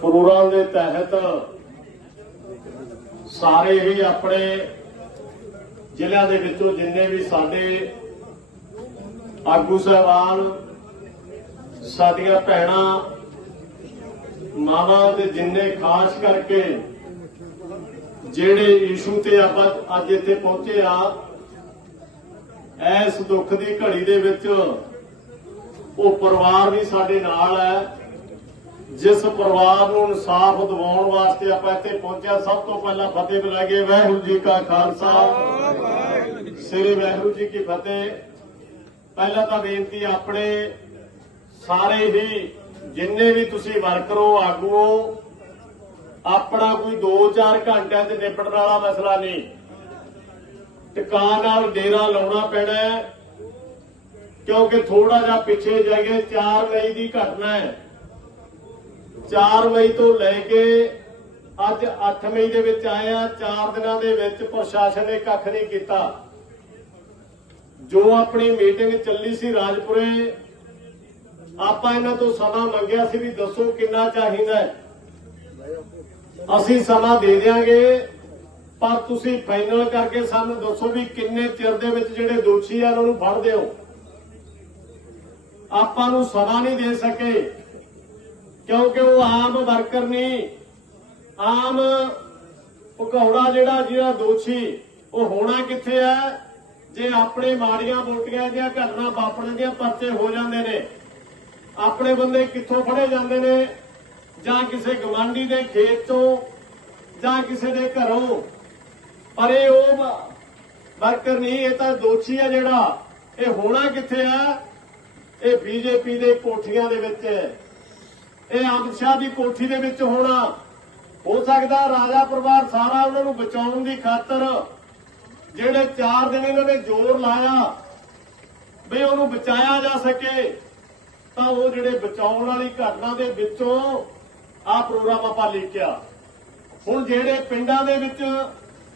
Programme ਦੇ ਤਹਿਤ ਸਾਰੇ ਹੀ ਆਪਣੇ ਜ਼ਿਲ੍ਹਿਆਂ ਦੇ ਵਿੱਚੋਂ ਜਿੰਨੇ ਵੀ ਸਾਡੇ ਆਗੂ ਸਾਹਿਬਾਨ, ਸਾਡੀਆਂ ਭੈਣਾਂ, ਮਾਵਾਂ ਤੇ ਜਿੰਨੇ ਖਾਸ ਕਰਕੇ ਜਿਹੜੇ ਇਸ਼ੂ ਤੇ ਆਪਾਂ ਅੱਜ ਇੱਥੇ ਪਹੁੰਚੇ ਆ, ਇਸ ਦੁੱਖ ਦੀ ਘੜੀ ਦੇ ਵਿੱਚ ਉਹ ਪਰਿਵਾਰ ਵੀ ਸਾਡੇ ਨਾਲ ਹੈ। ਜਿਸ ਪਰਿਵਾਰ ਨੂੰ ਇਨਸਾਫ ਦਿਵਾਉਣ ਵਾਸਤੇ ਆਪਾਂ ਇੱਥੇ ਪਹੁੰਚਿਆ, ਸਭ ਤੋਂ ਪਹਿਲਾਂ ਫਤਿਹ ਬੁਲਾਈਏ ਵਾਹਿਗੁਰੂ ਜੀ ਕਾ ਖਾਲਸਾ। ਸ੍ਰੀ ਵਾਹਿਗੁਰੂ ਜੀ ਕੀ ਫਤਿਹ। ਪਹਿਲਾਂ ਤਾਂ ਬੇਨਤੀ, ਆਪਣੇ ਸਾਰੇ ਹੀ ਜਿੰਨੇ ਵੀ ਤੁਸੀਂ ਵਰਕਰੋ ਆਗੂਓ ਆਪਣਾ ਕੋਈ 2-4 ਘੰਟਿਆਂ ਤੇ ਨਿਪਟਣ ਵਾਲਾ ਮਸਲਾ ਨਹੀਂ। ਟਿਕਾ ਨਾਲ ਡੇਰਾ ਲਾਉਣਾ ਪੈਣਾ ਹੈ, ਕਿਉਂਕਿ ਥੋੜਾ ਜਿਹਾ ਪਿੱਛੇ ਜਾਈਏ 4 ਮਈ ਦੀ ਘਟਨਾ ਹੈ। 4 ਮਈ ਤੋਂ ਲੈ ਕੇ ਅੱਜ 8 ਮਈ ਦੇ ਵਿੱਚ ਆਏ ਆ। 4 ਦਿਨਾਂ ਦੇ ਵਿੱਚ ਪ੍ਰਸ਼ਾਸਨ ਨੇ ਕੱਖ ਨਹੀਂ ਕੀਤਾ। ਜੋ ਆਪਣੀ ਮੀਟਿੰਗ ਚੱਲੀ ਸੀ ਰਾਜਪੁਰੇ, ਆਪਾਂ ਇਹਨਾਂ ਤੋਂ ਸਮਾਂ ਮੰਗਿਆ ਸੀ ਵੀ ਦੱਸੋ ਕਿੰਨਾ ਚਾਹੀਦਾ ਅਸੀਂ ਸਮਾਂ ਦੇ ਦਿਆਂਗੇ, ਪਰ ਤੁਸੀਂ ਫਾਈਨਲ ਕਰਕੇ ਸਾਨੂੰ ਦੱਸੋ ਵੀ ਕਿੰਨੇ ਚਿਰ ਦੇ ਵਿੱਚ ਜਿਹੜੇ ਦੋਸ਼ੀ ਆ, ਉਹਨਾਂ ਨੂੰ ਫੜ ਦਿਓ। ਆਪਾਂ ਨੂੰ ਸਮਾਂ ਨਹੀਂ ਦੇ ਸਕੇ। ਕਿਉਂਕਿ ਉਹ ਆਮ ਵਰਕਰ ਨਹੀਂ ਆਮ ਭਗੌੜਾ ਜਿਹੜਾ ਜਿਹੜਾ ਦੋਸ਼ੀ, ਉਹ ਹੋਣਾ ਕਿੱਥੇ ਹੈ? ਜੇ ਆਪਣੇ ਮਾੜੀਆਂ ਮੋਟੀਆਂ ਦੀਆਂ ਘਟਨਾ ਵਾਪਰਨ ਦੀਆਂ ਪਰਚੇ ਹੋ ਜਾਂਦੇ ਨੇ, ਆਪਣੇ ਬੰਦੇ ਕਿੱਥੋਂ ਫੜੇ ਜਾਂਦੇ ਨੇ? ਜਾਂ ਕਿਸੇ ਗਵਾਂਢੀ ਦੇ ਖੇਤ ਤੋਂ ਜਾਂ ਕਿਸੇ ਦੇ ਘਰੋਂ? ਪਰ ਇਹ ਉਹ ਵਰਕਰ ਨਹੀਂ, ਇਹ ਤਾਂ ਦੋਸ਼ੀ ਹੈ ਜਿਹੜਾ। ਇਹ ਹੋਣਾ ਕਿੱਥੇ ਹੈ? ਇਹ ਬੀਜੇਪੀ ਦੇ ਕੋਠੀਆਂ ਦੇ ਵਿੱਚ ਇਹ ਅਮਿਤ ਸ਼ਾਹ ਦੀ ਕੋਠੀ ਦੇ ਵਿੱਚ ਹੋਣਾ ਹੋ ਸਕਦਾ ਰਾਜਾ ਪਰਿਵਾਰ ਸਾਰਾ ਉਹਨਾਂ ਨੂੰ ਬਚਾਉਣ ਦੀ ਖਾਤਰ ਜਿਹੜੇ 4 ਦਿਨ ਇਹਨਾਂ ਨੇ ਜ਼ੋਰ ਲਾਇਆ ਵੀ ਉਹਨੂੰ ਬਚਾਇਆ ਜਾ ਸਕੇ, ਤਾਂ ਉਹ ਜਿਹੜੇ ਬਚਾਉਣ ਵਾਲੀ ਘਟਨਾ ਦੇ ਵਿੱਚੋਂ ਆ ਪ੍ਰੋਗਰਾਮ ਆਪਾਂ ਲਿਖਿਆ। ਹੁਣ ਜਿਹੜੇ ਪਿੰਡਾਂ ਦੇ ਵਿੱਚ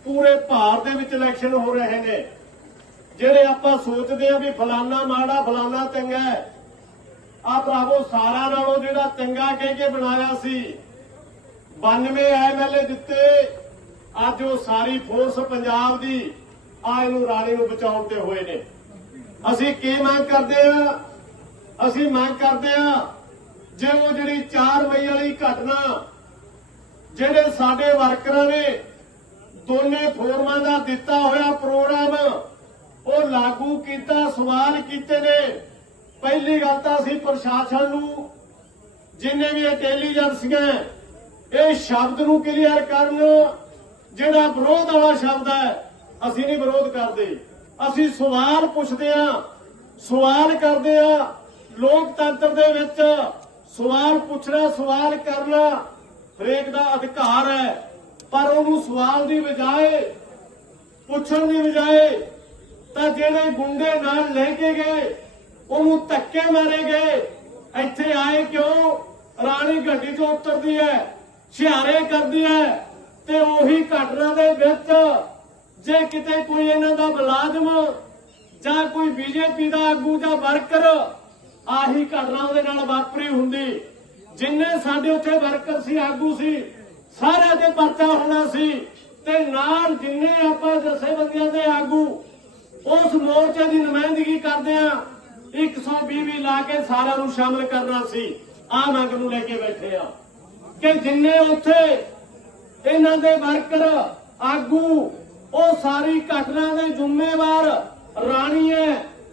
ਪੂਰੇ ਭਾਰਤ ਦੇ ਵਿੱਚ ਇਲੈਕਸ਼ਨ ਹੋ ਰਹੇ ਨੇ, ਜਿਹੜੇ ਆਪਾਂ ਸੋਚਦੇ ਆ ਵੀ ਫਲਾਨਾ ਮਾੜਾ, ਫਲਾਨਾ ਚੰਗਾ ਹੈ ਆ ਭਰਾਵੋ ਸਾਰਾ ਨਾਲੋਂ ਜਿਹੜਾ ਚੰਗਾ ਕਹਿ ਕੇ ਬਣਾਇਆ ਸੀ 92 ਐਮਐਲਏ ਦਿੱਤੇ ਅੱਜ ਉਹ ਸਾਰੀ ਫੋਰਸ ਪੰਜਾਬ ਦੀ ਆ ਇਹਨੂੰ ਰਾਣੀ ਨੂੰ ਬਚਾਉਣ ਤੇ ਹੋਏ ਨੇ। ਅਸੀਂ ਕੀ ਮੰਗ ਕਰਦੇ ਆ? ਅਸੀਂ ਮੰਗ ਕਰਦੇ ਆ, ਜੇ ਉਹ ਜਿਹੜੀ 4 ਮਈ ਵਾਲੀ ਘਟਨਾ, ਜਿਹੜੇ ਸਾਡੇ ਵਰਕਰਾਂ ਨੇ ਦੋਨੇ ਫੋਰਮਾਂ ਦਾ ਦਿੱਤਾ ਹੋਇਆ ਪ੍ਰੋਗਰਾਮ, ਉਹ ਲਾਗੂ ਕੀਤਾ, ਸਵਾਲ ਕੀਤੇ ਨੇ ਪਹਿਲੀ ਗੱਲ ਤਾਂ ਅਸੀਂ ਪ੍ਰਸ਼ਾਸਨ ਨੂੰ ਜਿੰਨੇ ਵੀ ਇੰਟੈਲੀਜੈਂਸੀਆਂ ਇਹ ਸ਼ਬਦ ਨੂੰ ਕਲੀਅਰ ਕਰਨ ਜਿਹੜਾ ਵਿਰੋਧ ਵਾਲਾ ਸ਼ਬਦ ਹੈ, ਅਸੀਂ ਨਹੀਂ ਵਿਰੋਧ ਕਰਦੇ। ਅਸੀਂ ਸਵਾਲ ਪੁੱਛਦੇ ਆ ਸਵਾਲ ਕਰਦੇ ਆ ਲੋਕਤੰਤਰ ਦੇ ਵਿੱਚ ਸਵਾਲ ਪੁੱਛਣਾ, ਸਵਾਲ ਕਰਨਾ ਹਰੇਕ ਦਾ ਅਧਿਕਾਰ ਹੈ, ਪਰ ਉਹਨੂੰ ਸਵਾਲ ਦੀ ਬਜਾਏ, ਪੁੱਛਣ ਦੀ ਬਜਾਏ ਤਾਂ ਜਿਹੜੇ ਗੁੰਡੇ ਨਾਲ ਲੈ ਕੇ ਗਏ ਉਹਨੂੰ ਧੱਕੇ ਮਾਰੇ ਗਏ। ਇੱਥੇ ਆਏ ਕਿਉਂ? ਰਾਣੀ ਗੱਡੀ ਤੋਂ ਉਤਰਦੀ ਹੈ ਛਿਆਰੇ ਕਰਦੀ ਹੈ ਤੇ ਉਹੀ ਘਟਨਾ ਦੇ ਵਿੱਚ ਜੇ ਕਿਤੇ ਕੋਈ ਇਹਨਾਂ ਦਾ ਮੁਲਾਜ਼ਮ ਜਾਂ ਕੋਈ ਬੀਜੇਪੀ ਦਾ ਆਗੂ ਜਾਂ ਵਰਕਰ ਆਹੀ ਘਟਨਾ ਉਹਦੇ ਨਾਲ ਵਾਪਰੀ ਹੁੰਦੀ। ਜਿੰਨੇ ਸਾਡੇ ਉੱਥੇ ਵਰਕਰ ਸੀ, ਆਗੂ ਸੀ, ਸਾਰਿਆਂ ਦੇ ਪਰਚਾ ਹੋਣਾ ਸੀ ਤੇ ਨਾਲ ਜਿੰਨੇ ਆਪਾਂ ਜਥੇਬੰਦੀਆਂ ਦੇ ਆਗੂ, ਉਸ ਮੋਰਚੇ ਦੀ ਨੁਮਾਇੰਦਗੀ ਕਰਦੇ ਆ 120 ਵੀ ਲਾ ਕੇ ਸਾਰਿਆਂ ਨੂੰ ਸ਼ਾਮਲ ਕਰਨਾ ਸੀ। ਆ ਮੰਗ ਨੂੰ ਲੈ ਕੇ ਬੈਠੇ ਆ। ਕਿ ਜਿੰਨੇ ਉੱਥੇ ਇਹਨਾਂ ਦੇ ਵਰਕਰ, ਆਗੂ, ਉਹ ਸਾਰੀ ਘਟਨਾ ਦੇ ਜ਼ਿੰਮੇਵਾਰ ਰਾਣੀ ਹੈ।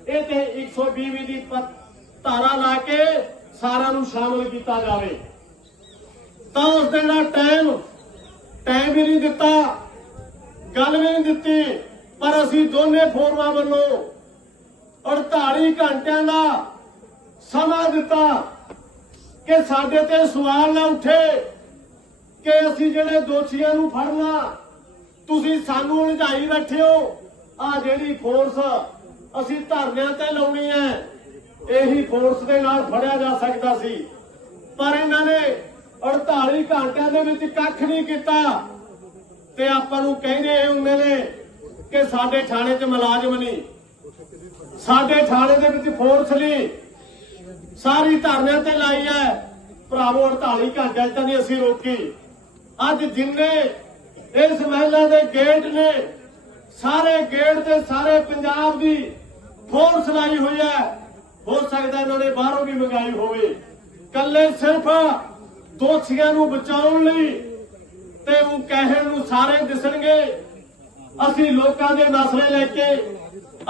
ਇਹ ਤੇ 120 ਦੀ ਧਾਰਾ ਲਾ ਕੇ ਸਾਰਿਆਂ ਨੂੰ ਸ਼ਾਮਲ ਕੀਤਾ ਜਾਵੇ। ਤਾਂ ਉਸ ਦਿਨ ਦਾ ਟਾਈਮ ਟਾਈਮ ਵੀ ਨਹੀਂ ਦਿੱਤਾ, ਗੱਲ ਵੀ ਨਹੀਂ ਦਿੱਤੀ, ਪਰ ਅਸੀਂ ਦੋਨੇ ਫੋਰਮਾਂ ਵੱਲੋਂ 48 ਘੰਟਿਆਂ ਦਾ ਸਮਾਂ ਦਿੱਤਾ ਕਿ ਸਾਡੇ ਤੇ ਸਵਾਲ ਨਾ ਉੱਠੇ ਕਿ ਅਸੀਂ ਜਿਹੜੇ ਦੋਸ਼ੀਆਂ ਨੂੰ ਫੜਨਾ, ਤੁਸੀਂ ਸਾਨੂੰ ਉਲਝਾਈ ਬੈਠੇ ਹੋ। ਆ ਜਿਹੜੀ ਫੋਰਸ ਅਸੀਂ ਧਰਨਿਆਂ ਤੇ ਲਾਉਣੀ ਹੈ, ਇਹੀ ਫੋਰਸ ਦੇ ਨਾਲ ਫੜਿਆ ਜਾ ਸਕਦਾ ਸੀ। ਪਰ ਇਹਨਾਂ ਨੇ 48 ਘੰਟਿਆਂ ਦੇ ਵਿੱਚ ਕੱਖ ਨਹੀਂ ਕੀਤਾ ਤੇ ਆਪਾਂ ਨੂੰ ਕਹਿੰਦੇ ਹੁੰਦੇ ਨੇ ਕਿ ਸਾਡੇ ਥਾਣੇ 'ਚ ਮੁਲਾਜ਼ਮ ਨਹੀਂ। ਸਾਡੇ ਥਾਣੇ ਦੇ ਵਿੱਚ ਫੋਰਸ ਨਹੀਂ ਸਾਰੀ ਧਰਨਿਆਂ ਤੇ ਲਾਈ ਹੈ ਭਰਾਵੋ 48 ਘੰਟਿਆਂ ਤਾਂ ਨਹੀਂ ਅਸੀਂ ਰੋਕੀ। ਅੱਜ ਜਿੰਨੇ ਇਸ ਮਹਿਲਾ ਦੇ ਗੇਟ ਨੇ, ਸਾਰੇ ਗੇਟ ਤੇ ਸਾਰੇ ਪੰਜਾਬ ਦੀ ਫੋਰਸ ਲਾਈ ਹੋਈ ਹੈ ਹੋ ਸਕਦਾ ਇਹਨਾਂ ਨੇ ਬਾਹਰੋਂ ਵੀ ਮੰਗਾਈ ਹੋਵੇ। ਕੱਲੇ ਸਿਰਫ ਦੋਸ਼ੀਆਂ ਨੂੰ ਬਚਾਉਣ ਲਈ ਤੇ ਉਹ ਕਹਿਣ ਨੂੰ ਸਾਰੇ ਦਿਸਣਗੇ। ਅਸੀਂ ਲੋਕਾਂ ਦੇ ਮਸਲੇ ਲੈ ਕੇ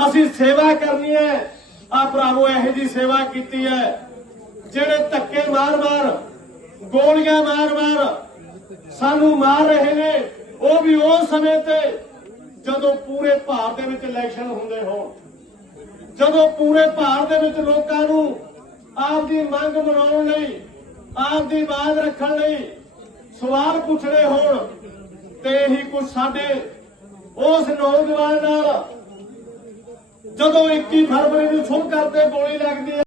ਅਸੀਂ ਸੇਵਾ ਕਰਨੀ ਹੈ। ਆ ਭਰਾਵੋ, ਇਹੋ ਜੀ ਸੇਵਾ ਕੀਤੀ ਹੈ। ਜਿਹੜੇ ਧੱਕੇ ਮਾਰ-ਮਾਰ ਗੋਲੀਆਂ ਮਾਰ-ਮਾਰ ਸਾਨੂੰ ਮਾਰ ਰਹੇ ਨੇ, ਉਹ ਵੀ ਉਸ ਸਮੇਂ ਤੇ ਜਦੋਂ ਪੂਰੇ ਭਾਰਤ ਦੇ ਵਿੱਚ ਇਲੈਕਸ਼ਨ ਹੁੰਦੇ ਹੋਣ। ਜਦੋਂ ਪੂਰੇ ਭਾਰਤ ਦੇ ਵਿੱਚ ਲੋਕਾਂ ਨੂੰ ਆਪਦੀ ਮੰਗ ਮਨਾਉਣ ਲਈ, ਆਪਦੀ ਆਵਾਜ਼ ਰੱਖਣ ਲਈ ਸਵਾਲ ਪੁੱਛਣੇ ਹੋਣ, ਤੇ ਇਹੀ ਕੁਝ ਸਾਡੇ ਉਸ ਨੌਜਵਾਨ ਨਾਲ ਜਦੋਂ 21 ਫਰਵਰੀ ਨੂੰ ਛੁੱਟ ਕਰਦੇ ਗੋਲੀ ਲੱਗਦੀ ਹੈ।